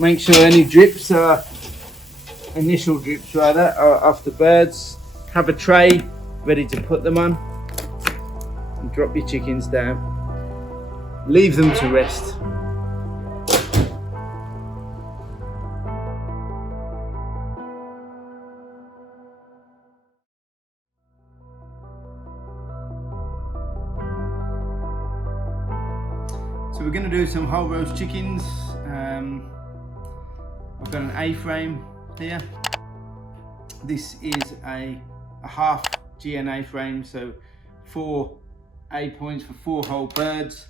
Make sure any drips are, initial drips rather, are off the birds. Have a tray ready to put them on. And drop your chickens down. Leave them to rest. So we're going to do some whole roast chickens. I've got an A-frame here. This is a half GNA frame, so 4 A points for 4 whole birds.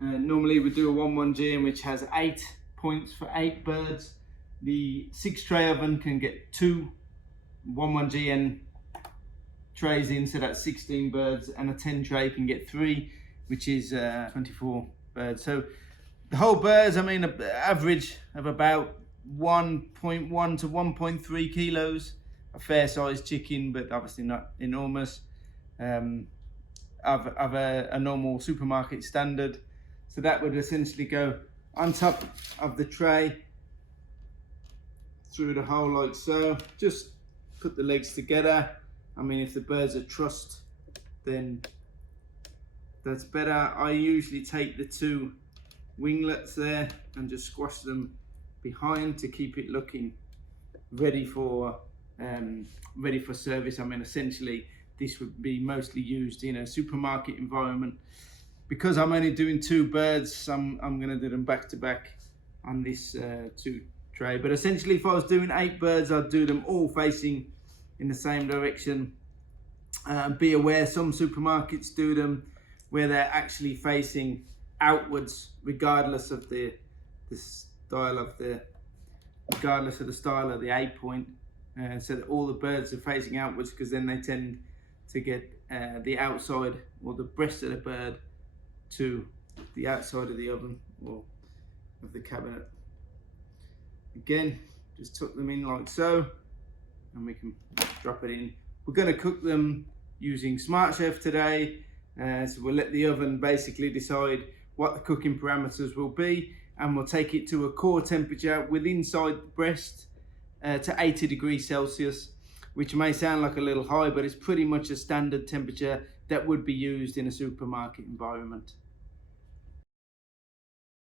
Normally we do a 1-1GN which has 8 points for 8 birds. The 6 tray oven can get 2 1-1GN trays in, so that's 16 birds, and a 10 tray can get 3, which is 24 birds. So the whole birds, I mean, an average of about 1.1 to 1.3 kilos. A fair sized chicken, but obviously not enormous. Of a normal supermarket standard. So that would essentially go on top of the tray through the hole like so. Just put the legs together. I mean, if the birds are trussed, then that's better. I usually take the 2 winglets there and just squash them behind to keep it looking ready for service. I mean, essentially this would be mostly used in a supermarket environment. Because I'm only doing 2 birds, I'm going to do them back to back on this 2 tray. But essentially, if I was doing 8 birds, I'd do them all facing in the same direction. Be aware, some supermarkets do them where they're actually facing outwards, regardless of the style of the A point. So that all the birds are facing outwards, because then they tend to get the outside or the breast of the bird to the outside of the oven or of the cabinet. Again, just tuck them in like so, and we can drop it in. We're going to cook them using SmartChef today, so we'll let the oven basically decide what the cooking parameters will be, and we'll take it to a core temperature with inside the breast to 80 degrees Celsius, which may sound like a little high, but it's pretty much a standard temperature that would be used in a supermarket environment.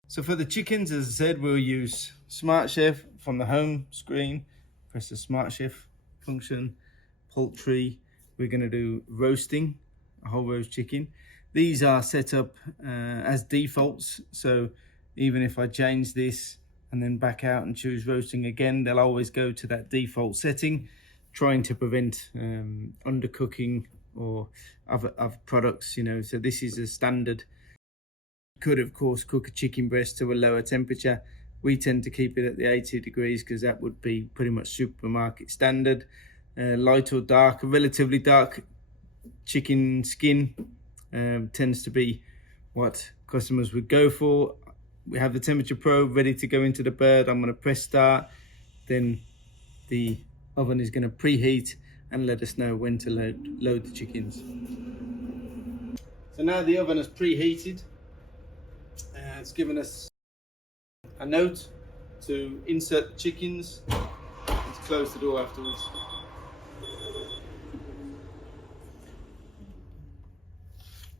So for the chickens, as I said, we'll use SmartChef from the home screen. Press the SmartChef function. Poultry, we're going to do roasting, a whole roast chicken. These are set up as defaults, so even if I change this and then back out and choose roasting again, they'll always go to that default setting, trying to prevent undercooking or other products, you know. So this is a standard. You could of course cook a chicken breast to a lower temperature. We tend to keep it at the 80 degrees because that would be pretty much supermarket standard. Light or dark, a relatively dark chicken skin tends to be what customers would go for. We have the temperature probe ready to go into the bird. I'm going to press start, then the oven is going to preheat and let us know when to load the chickens. So now the oven has preheated. It's given us a note to insert the chickens and to close the door afterwards.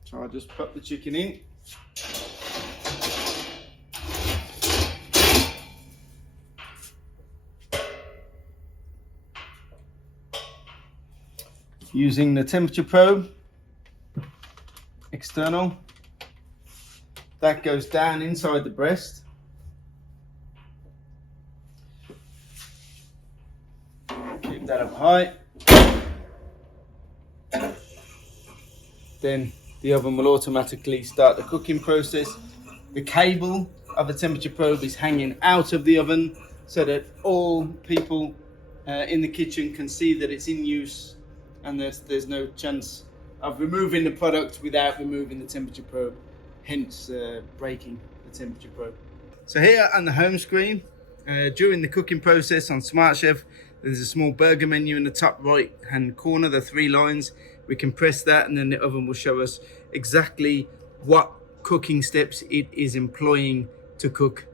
So I'll just pop the chicken in. Using the temperature probe, external, that goes down inside the breast. Keep that up high. Then the oven will automatically start the cooking process. The cable of the temperature probe is hanging out of the oven so that all people in the kitchen can see that it's in use, and there's no chance of removing the product without removing the temperature probe, hence breaking the temperature probe. So here on the home screen, during the cooking process on SmartChef, there's a small burger menu in the top right hand corner, the 3 lines. We can press that and then the oven will show us exactly what cooking steps it is employing to cook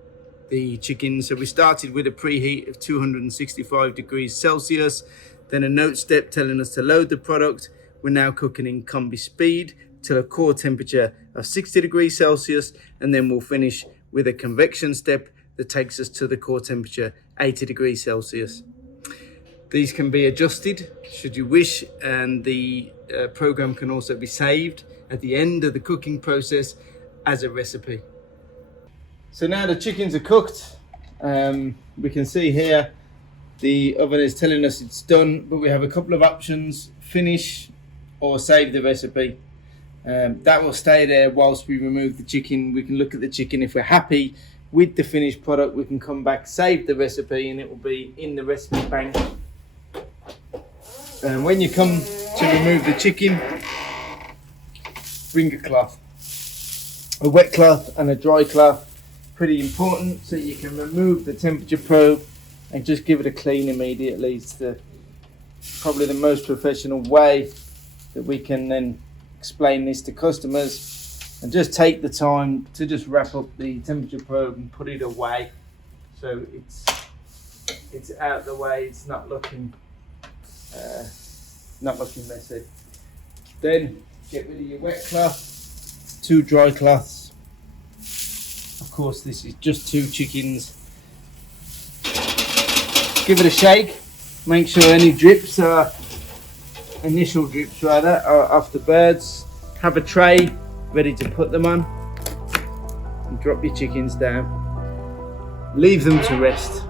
the chickens. So we started with a preheat of 265 degrees Celsius, then a note step telling us to load the product. We're now cooking in combi speed till a core temperature of 60 degrees Celsius, and then we'll finish with a convection step that takes us to the core temperature 80 degrees Celsius. These can be adjusted should you wish, and the program can also be saved at the end of the cooking process as a recipe. So now the chickens are cooked. We can see here the oven is telling us it's done, but we have a couple of options: finish or save the recipe. That will stay there whilst we remove the chicken. We can look at the chicken. If we're happy with the finished product, we can come back, save the recipe, and it will be in the recipe bank. And when you come to remove the chicken, bring a cloth, a wet cloth and a dry cloth. Pretty important, so you can remove the temperature probe and just give it a clean immediately. It's probably the most professional way that we can then explain this to customers, and just take the time to just wrap up the temperature probe and put it away, so it's out the way. It's not looking messy. Then get rid of your wet cloth, 2 dry cloths. Of course, this is just 2 chickens. Give it a shake. Make sure any drips are initial drips rather are off the birds. Have a tray ready to put them on, and drop your chickens down. Leave them to rest.